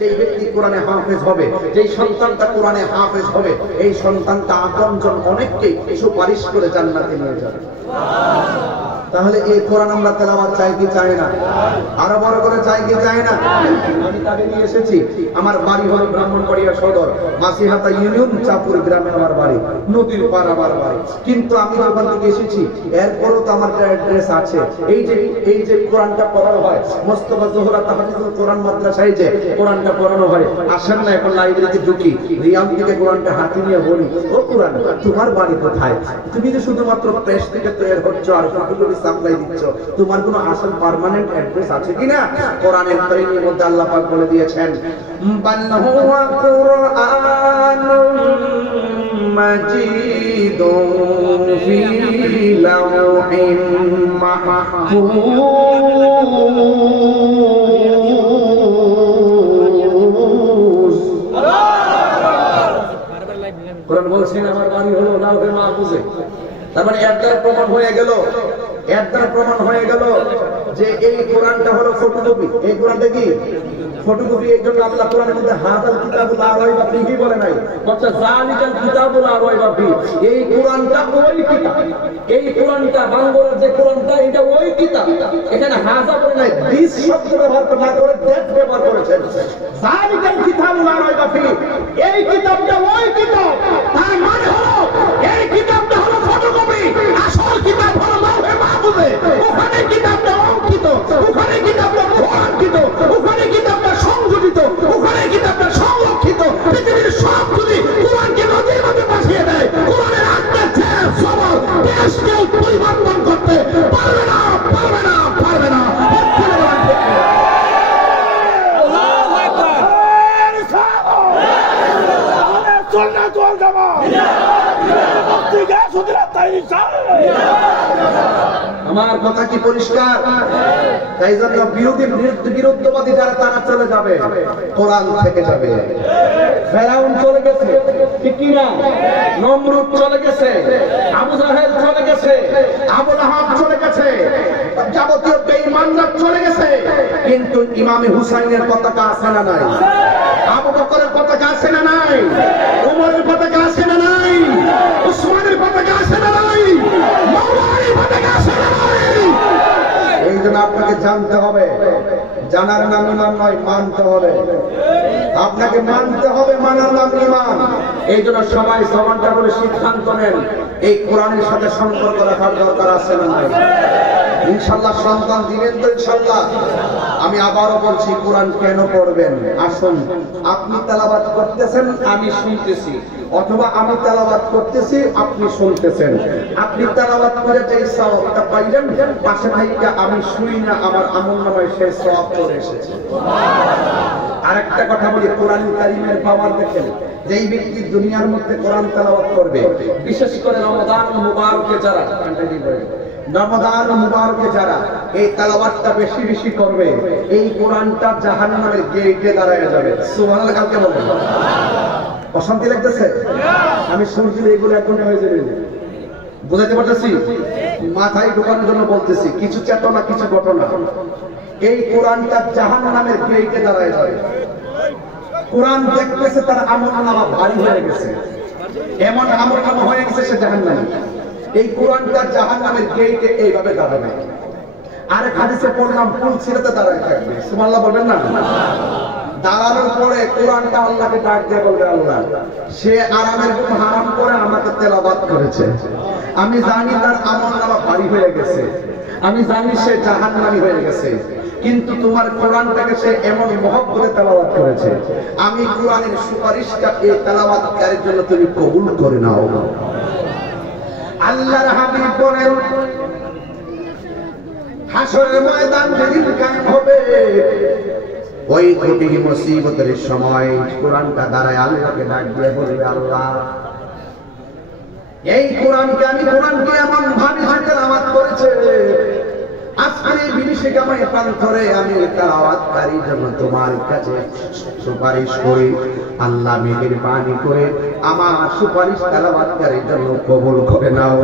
যেই ব্যক্তি কোরআনে হাফেজ হবে, যেই সন্তানটা কোরআনে হাফেজ হবে, এই সন্তানটা আপনজন অনেককে সুপারিশ করে জান্নাতে নিয়ে যাবে। তাহলে এই কোরআন আমরা তেলাওয়াত চাই কি চাই না? আরো বড় করে চাই কি চাই না? আমি তাকে নিয়ে এসেছি। আমার বাড়ি হলো ব্রাহ্মণবাড়িয়া সদর, মাসিহাতা ইউনিয়ন, চাপুর গ্রামে আমার বাড়ি, নদীর পার আমার বাড়ি। কিন্তু আমি ওখান থেকে এসেছি, এরপরও তো আমার অ্যাড্রেস আছে। এই যে কোরআনটা পড়ানো হয় মোস্তফা জোহরা তাহফিজুল কোরআন মাদ্রাসায়, যে কোরআনটা পড়ানো হয়, আসেন না এখন লাইব্রেরিতে ঢুকি, রিয়াম থেকে কোরআনটা হাতে নিয়ে বলি, ও কোরআন তোমার বাড়ি কোথায়? তুমি যে শুধুমাত্র প্রেস থেকে তৈরি হচ্ছ আর ফটোকপি সাপ্লাই দিচ্ছ, তোমার কোনো আসল পার্মানেন্ট অ্যাড্রেস আছে কিনা? কোরআনের কারীমের মধ্যে আল্লাহ পাক বলে দিয়েছেন, বাল হুয়া কুরআনুম মাজিদুন ফি লাওহিন মাহফুজ। কোরআন বলছেন আমার বাড়ি হলো লাওহে মাহফুজে। তার মানে এর দ্বারা প্রমাণ হয়ে গেল যে এই কোরআনটা হলো ফটোকপি। এই কোরআনটা কি ফটোকপি? এই জন্য আল্লাহ কোরআনের মধ্যে হাযাল কিতাবুল লা রাইবা ফীহি বলে নাই, বলছে যালিকাল কিতাবুল লা রাইবা ফীহি। এই কোরআনটা ওই কিতাব, এই কোরআনটা বাংলার যে কোরআনটা, এটা ওই কিতাব। এখানে হাযা বলে নাই, দিস শব্দ ব্যবহার না করে দ্যাট ব্যবহার করেছেন। যালিকাল কিতাবুল লা রাইবা ফীহি, এই কিতাবটা ওই কিতাব। তার মানে হলো এই কিতাবটা হলো ফটোকপি, আসল কিতাব হলো লাওহে মাহফুজে। ওখানে কিতাবটা অঙ্কিত, ওখানে কিতাবটা অঙ্কিত, ওখানে কিতাবটা সংযোজিত, ওখানে কিতাবটা সংরক্ষিত। পৃথিবীর সব যদি কোরআনকে নদীর মধ্যে ভাসিয়ে দেয়, কোরআনের আত্মা সবল দেশকে পরিবর্তন করতে পারবে না, পারবে না, পারবে না। আল্লাহু আকবার। সুন্নাত ওয়াল জামাত। আমার কথা কি পরিষ্কার? তাই জন্য বিরুদ্ধবাদী যারা তারা চলে যাবে, কোরআন থেকে যাবে। ফেরাউন চলে গেছে, ঠিক কি না? নমরুদ চলে গেছে, আবু জাহেল চলে গেছে, আবু লাহাব চলে গেছে, যাবতীয় বেঈমানরা চলে গেছে, কিন্তু ইমামে হুসাইনের পতাকা আছে না নাই? আবু বকরের পতাকা আছে না নাই? উমরের পতাকা আছে না নাই? উসমানের পতাকা আছে না নাই? মাওলানার পতাকা আছে না নাই? এই জন্য আপনাকে জানতে হবে, জানার নাম ইমান নয়, মানতে হবে। আপনাকে মানতে হবে, মানার নাম ইমান। এই জন্য সবাই জবানটা বলে সিদ্ধান্ত নেন, এই কোরআনের সাথে সম্পর্ক রাখার দরকার আছে না নাই? ইনশাআল্লাহ সন্তান দিবেন তো ইনশাআল্লাহ। আমি আবারও বলছি, কোরআন কেন পড়বেন? আসুন, আপনি তেলাওয়াত করতেছেন, আমি শুনতেছি, অথবা আমি তেলাওয়াত করতেছি, আপনি শুনতেছেন। আপনি তেলাওয়াত করে যে সওয়াবটা পাইলেন, পাশে থেকে আমি শুই না, আমার আমলনামায় সেই সওয়াব চলে এসেছে। আরেকটা কথা বলি, কোরআন কারীমের পাওয়ার দেখেন। যেই ব্যক্তি দুনিয়ার মধ্যে কোরআন তেলাওয়াত করবে, বিশেষ করে রমাদান মুবারকে যারা, রমাদান মুবারকে যারা এই তেলাওয়াতটা বেশি বেশি করবে, এই কোরআনটা জাহান্নামের গেটে দাঁড়ায় যাবে। সুবহানাল্লাহ। কালকে বলেন, অশান্তি লাগতেছে? আমি শুনছি এগুলো এখন হয়ে যাবে, বুঝাতে পারতেছি? মাথায় ঢোকানোর জন্য বলতেছি, কিছু চেতনা, কিছু ঘটনা। এই কোরআনটা জাহান্নামের গেটে দাঁড়ায় যাবে। কোরআন দেখতেছে তার আমলনামা ভারী হয়ে গেছে, এমন আমলনামা হয়ে গেছে সে জাহান্নামী। এই কোরআনটা জাহান্নামের গেটে এইভাবে দাঁড়াবে। আরেক হাদিসে পড়লাম, ফুল ছিঁড়েতে দাঁড়ায় থাকবে। সুবহানাল্লাহ বলবেন না? দাঁড়ানোর পরে কোরআনটা আল্লাহকে ডাক দিয়ে বলবে, আল্লাহ, সে আরামের ঘুম হারাম করে আমাকে তেলাওয়াত করেছে। আমি জানি তার আমলনামা ভারী হয়ে গেছে, আমি জানি সে জাহান্নামী হয়ে গেছে, কিন্তু তোমার কোরআনটাকে সে এমন মহব্বতে তেলাওয়াত করেছে, আমি কোরআনের সুপারিশটা এই তেলাওয়াতকারীর জন্য তুমি কবুল করে নাও। আল্লাহর হাবিব বলেন, হাসরের ময়দান যেদিন কায়েম হবে, ওই কঠিন মুসিবতের সময় কোরআনটা দাঁড়ায় আল্লাহকে ডাক দিয়ে বলবে, আল্লাহ, এই কোরআনকে এমন ভাবে তেলাওয়াত করেছে, আজকের এই বিভীষিকাময় প্রান্তরে আমি তেলাওয়াতকারীর জন্য তোমার কাছে সুপারিশ করি, আল্লাহ মেহেরবানি করে আমার সুপারিশ তেলাওয়াতকারীর জন্য কবুল করে নাও।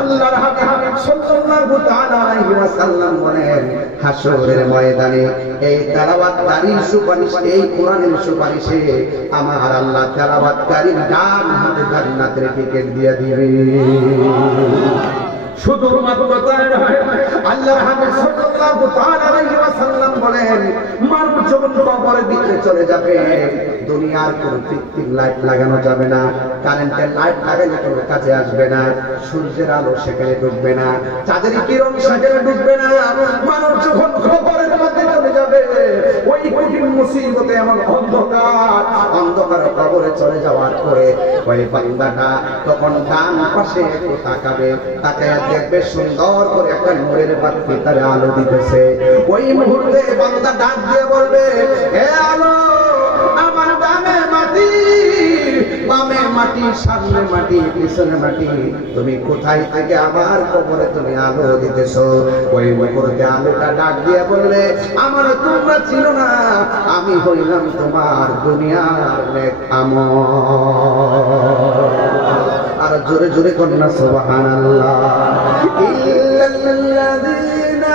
আল্লাহর হাবিব সাল্লাল্লাহু তাআলা আলাইহি ওয়াসাল্লাম বলেন, হাশরের ময়দানে এই তেলাওয়াতকারীর সুপারিশ, এই কোরআনের সুপারিশে আমার আল্লাহ তেলাওয়াতকারীর ডান হাতে জান্নাতের টিকিট দিয়ে দিবে। শুধু মাত্র তাই নয়, আল্লাহর হাবিব সাল্লাল্লাহু তাআলা আলাইহি ওয়াসাল্লাম বলেন, মানুষ যখন কবরের ভিতরে চলে যাবে, দুনিয়ার কোনো কৃত্রিম লাইট লাগানো যাবে না, কারেন্টের লাইট লাগালে কোনো কাজে আসবে না, সূর্যের আলো সেখানে ঢুকবে না, চাঁদের কিরণ সেখানে ঢুকবে না। মানুষ যখন কবরের মধ্যে চলে যাবে, ওই কঠিন মুসিবতে এমন অন্ধকার কবরে চলে যাওয়ার পরে ওই বান্দাটা তখন ডান পাশে একটু তাকাবে, তাকায় দেখবে সুন্দর করে একটা নূরের বাতি তার আলো দিতেছে। ওই মুহূর্তে বান্দা ডাক দিয়ে বলবে, হে আলো, আমার ডানে মাটি, বামে মাটি, সামনে মাটি, পিছনে মাটি, তুমি কোথায় থেকে আমার কবরে তুমি আলো দিতেছো? ওই মুহূর্তে আলোটা ডাক দিয়ে বললে, আমার তোমরা ছিল না, আমি হইলাম তোমার দুনিয়ার নেক আমল। আর জোরে জোরে কন্যা সুবহানাল্লাহ। ইল্লাল্লাযীনা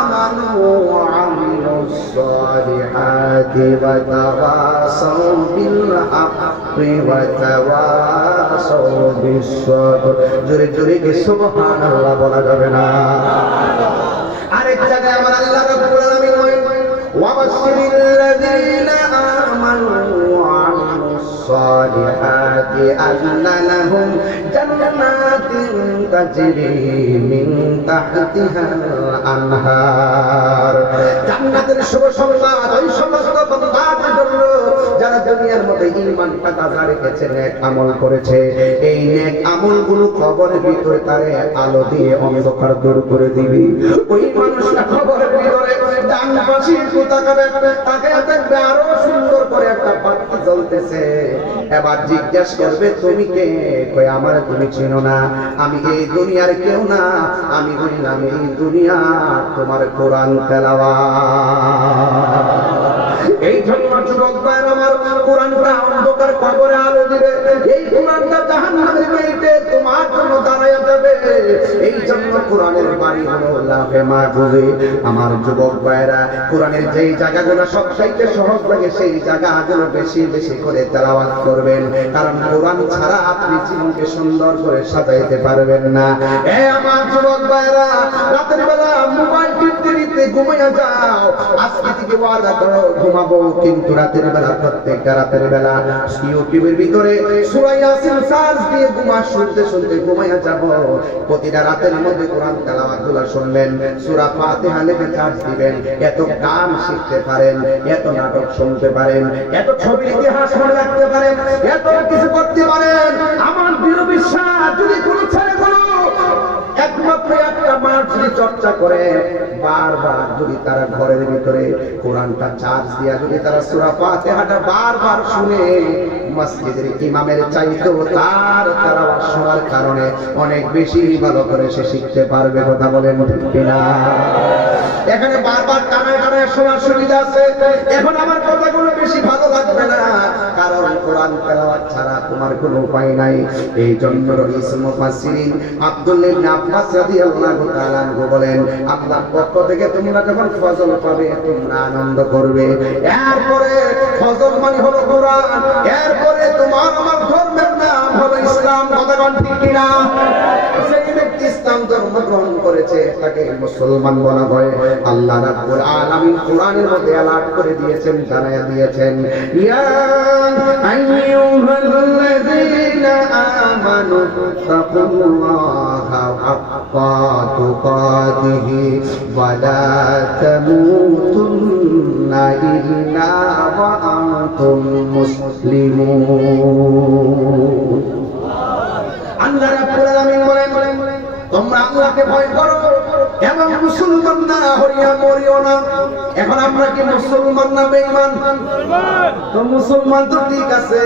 আমানু ওয়া আমিলুস সালিহাতি ওয়া তাওয়াসাউ বিল হাক্কি ওয়া তাওয়াসাউ বিস সাবর। জোরে জোরে কি সুবহানাল্লাহ বলা যাবে না? আরেক জায়গায় আমার আল্লাহ রাব্বুল আলামিন বলেন, ওয়া বাশশিরিল্লাযীনা আমানু ওয়া আমিলুস সালিহাতি আন্না লাহুম জান্নাতিন তাজরি মিন তাহতিহাল আনহার। জান্নাতের শুভ সংবাদ ওই সমস্ত বান্দাদের জন্য যারা দুনিয়ার মধ্যে ঈমানটা তাজা রেখেছে, নেক আমল করেছে। এই নেক আমলগুলো কবরের ভিতরে তারে আলো দিয়ে অন্ধকার দূর করে দিবি। ওই মানুষটা কবরের ভিতরে ডান পাশে তাকাবে, তাকায় দেখবে আরো সুন্দর করে একটা বাতি জ্বলতেছে। এবার জিজ্ঞাসা করবে, তুমি কে? কই, আমার তুমি চিনো না, আমি এই দুনিয়ার কেউ না, আমি হইলাম এই দুনিয়া তোমার কোরআন তেলাওয়াত। এই জন্য যুবক ভাই আমার, কোরআনটা অন্ধকার কবরে আলো দিবে, এই কোরআনটা জাহান্নামের গেটে তোমার জন্য দাঁড়ায়া যাবে। এই জন্য কোরআনের বাড়ি হলো লাফে মাহফুজে। আমার যুবক ভাইরা, কোরআনের যেই জায়গাগুলো সবচাইতে সহজ লাগে সেই জায়গাগুলো বেশি বেশি করে তেলাওয়াত করবেন, কারণ কোরআন ছাড়া আপনি জীবনকে সুন্দর করে সাজাইতে পারবেন না। এ আমার যুবক ভাইরা, রাতের বেলা মোবাইল টিপতে টিপতে ঘুমাইয়া যাও। আজকে থেকে ওয়াদা করো ঘুমাবো, কিন্তু রাতের বেলা, প্রত্যেকটা রাতের বেলা ইউটিউবের ভিতরে সূরা ইয়াসিন সার্চ দিয়ে শুনতে শুনতে ঘুমাইয়া যাব। প্রতিটা রাতের মধ্যে কোরআন তেলাওয়াতগুলো শুনবেন, সূরা ফাতিহা লিখে চার্জ দিবেন। এত গান শিখতে পারেন, এত নাটক শুনতে পারেন, এত ছবি ইতিহাস মনে রাখতে পারেন, এত কিছু করতে পারেন। আমার দৃঢ় বিশ্বাস, যদি কোনো ছেলে একমাত্র একটা মাস যদি চর্চা করে, বারবার যদি তারা ঘরের ভিতরে কোরআনটা চার্জ দিয়া যদি তারা সূরা ফাতিহাটা বারবার শুনে, মসজিদের ইমামের চাইতেও তার তেলাওয়াত শোনার কারণে অনেক বেশি ভালো করে সে শিখতে পারবে। কথা বলেন ঠিক কিনা? এখানে বারবার টানায় টানায় শোনার সুবিধা আছে। এখন আমার কথাগুলো বেশি ভালো লাগবে না, কারণ কোরআন তেলাওয়াত ছাড়া তোমার কোনো উপায় নাই। এই জন্য রাসূল মুফাসসিরিন আব্দুল্লাহ ইবনে আব্বাস রাদিয়াল্লাহু তাআলা আনহু বলেন, আল্লাহর পক্ষ থেকে তোমরা যখন ফজল পাবে তোমরা আনন্দ করবে। এরপরে ফজল মানে হলো কোরআন, এরপরে তোমার আমার ধর্মের নাম হলো ইসলাম। কথা বলেন ঠিক কিনা? সেই ব্যক্তি ইসলাম ধর্ম গ্রহণ করেছে তাকে মুসলমান বলা হয়। আল্লাহ রাব্বুল আলামিন কোরআনের মধ্যে আলাপ করে দিয়েছেন, জানায়া দিয়েছেন, ইয়া আইয়ুহাল্লাযীনা আমানু তাকুল্লাহা হাক্কা তুকাতিহি ওয়া লা তামুতুন্না ইল্লা ওয়া আনতুম মুসলিমুন। আল্লাহ রাব্বুল আলামিন বলেন, তোমরা আল্লাহকে ভয় করো এবং মুসলমান না হইয়া মরিও না। এখন আমরা কি মুসলমান না বেঈমান? তো মুসলমান তো ঠিক আছে,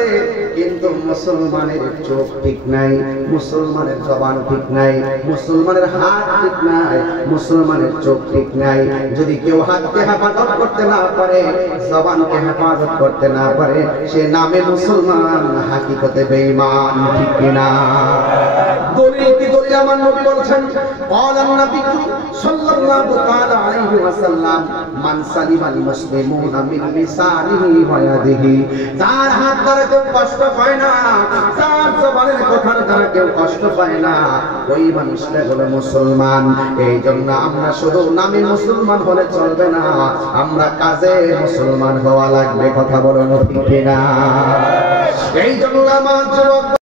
কিন্তু মুসলমানের চোখ ঠিক নাই, মুসলমানের জবান ঠিক নাই, মুসলমানের হাত ঠিক নাই, মুসলমানের চোখ ঠিক নাই। যদি কেউ হাতকে হেফাজত করতে না পারে, জবানকে হেফাজত করতে না পারে, সে নামে মুসলমান, হাকিকতে বেঈমান। ঠিক কিনা? দলিল কি? দলিল আমার নবী বলেছেন, ক্বালান নবী সাল্লাল্লাহু তাআলা আলাইহি ওয়াসাল্লাম, মান সালিমাল মুসলিমুনা মিন লিসানিহি ওয়া ইয়াদিহি। যার হাত দ্বারা কেউ কষ্ট পায় না, যার জবানের কথার দ্বারা কেউ কষ্ট পায় না, ওই মানুষটা হলো মুসলমান। এই জন্য আমরা শুধু নামে মুসলমান হলে চলবে না, আমরা কাজে মুসলমান হওয়া লাগবে। কথা বলুন ঠিক কিনা? এই জন্য আমার যুবক